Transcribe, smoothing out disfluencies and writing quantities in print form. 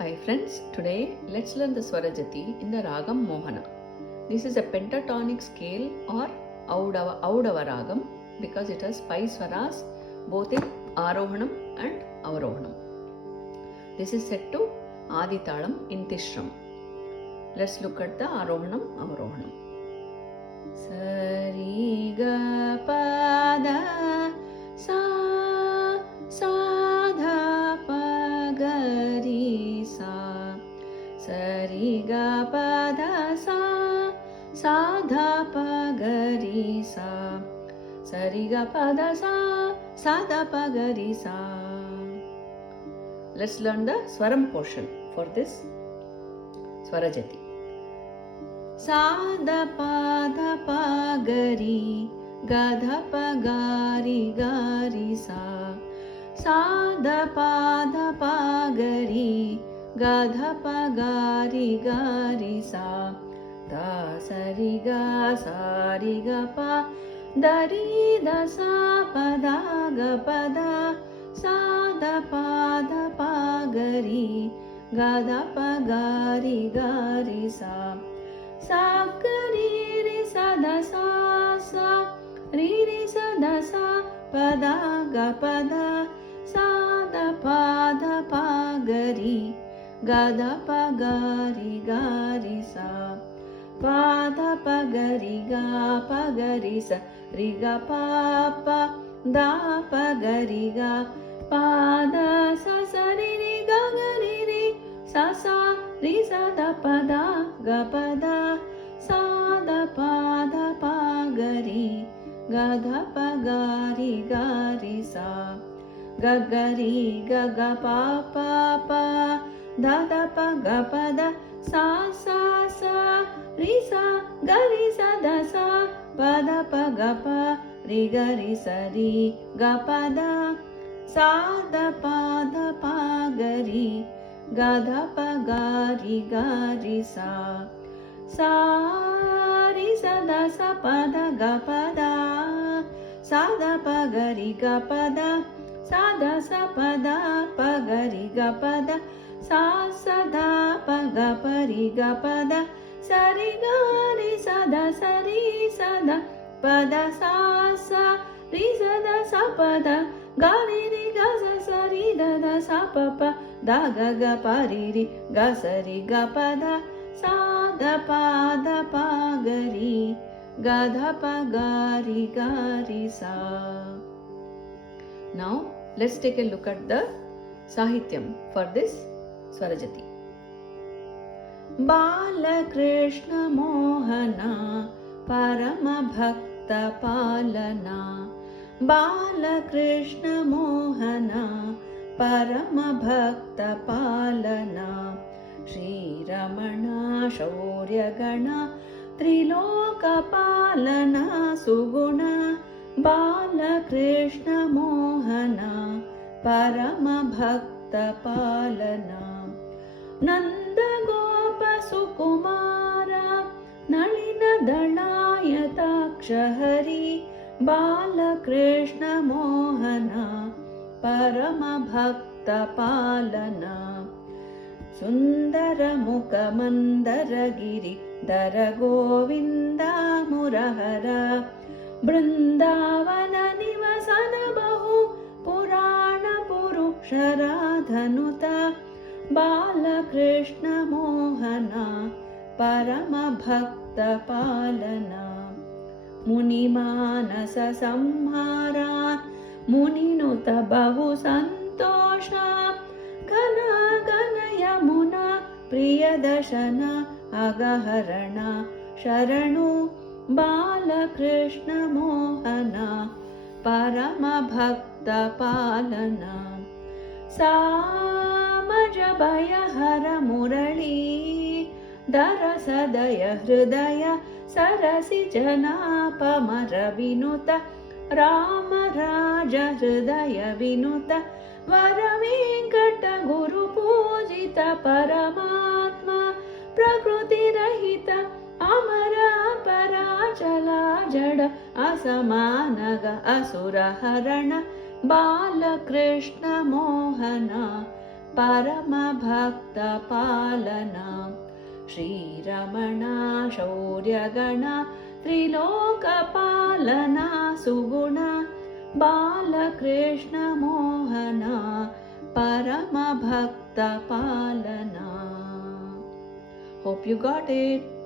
Hi friends, today let's learn the Swarajati in the Ragam Mohana. This is a pentatonic scale or Audava Ragam because it has 5 swaras both in Arohanam and Avarohanam. This is set to Aditalam in Tishram. Let's look at the Arohanam, Avarohanam. Sari ga pada sa sa pa ga ri sa. Sari ga pada sa sa pa ga ri sa. Sari ga pada sa pa ga ri sa. Let's learn the Swaram portion for this Swarajati. Sada pada pa gari gadha pa gari gari sa. Sada pada pa gari gadha pa gari gari sa. Da sari ga pa dari da sa pada ga pada. Sada pada pa gari gadha pa gari gari sa. Sa ri ri sa da sa sa ri ri sa da sa pada ga pada. Sa da pa gari ga da pa gari gari sa. Pa da pa gari sa ri ga pa da pa gari ga pa da sa sa ri ri ga ga ri ri sa sa ri sa da pa da ga pa da. Sa da pa gari ga da pa gari gari sa. Ga ga ri ga ga pa da da pa ga pa da. Sa sa ri sa ga ri sa da sa pa da pa ga pa ri ga ri sa ri ga pa da. Sa da pa gari ga da pa gari gari sa. Sa ri sa da sa pa da ga pa da. Sa da pa gari ga pa da. Sa da sa pa da pa gari ga pa da. Sa da pa ga pa ri ga pa da. Sa ri ga ri sa da sa ri sa da pa da. Sa ri sa da sa pa da ga ri ri ga sa ri da da sa pa pa da ga ga pa ri ri ga sa ri ga pa da. Sa da pa gari ga da pa gari gari sa. Now let's take a look at the Sahityam for this Swarajati. Bala Krishna Mohana Parama Bhakta Palana. Bala Krishna Mohana Parama Bhakta Palana. Shri Ramana Shaurya Gana Triloka Palana Suguna. Bala Krishna Mohana Parama Bhakta Palana. Nanda Gopa Sukumara Nalina Dalayataksha-hari. Bala Krishna Mohana Parama Bhakta Palana. Sundara Mukha Mandara Giri Dara Govinda Murahara. Brindavana Nivasana Bahu Purana Purushara Dhanuta. Bala Krishna Mohana Parama Bhakta Palana. Muni Manasa Samhara Muninuta Bahu Santosha. Gana Gana Yamuna Priyadashana Agaharana Sharanu. Bala Krishna Mohana Parama Bhakta Palana. Samajabaya Hara Murali Dara Sadaya Hridaya Sarasi Jana Pamara Vinuta. Rama Raja Hridaya Vinuta. Varavenkata Guru Pujita Paramatma. Prakruti Rahita Amara Parachala Jada Asamanaga Asura Harana. Bala Krishna Mohana परमभक्तपालना श्रीरमणा शौर्यगणा त्रिलोकपालना Suguna बालकृष्णमोहना परमभक्तपालना. Hope you got it.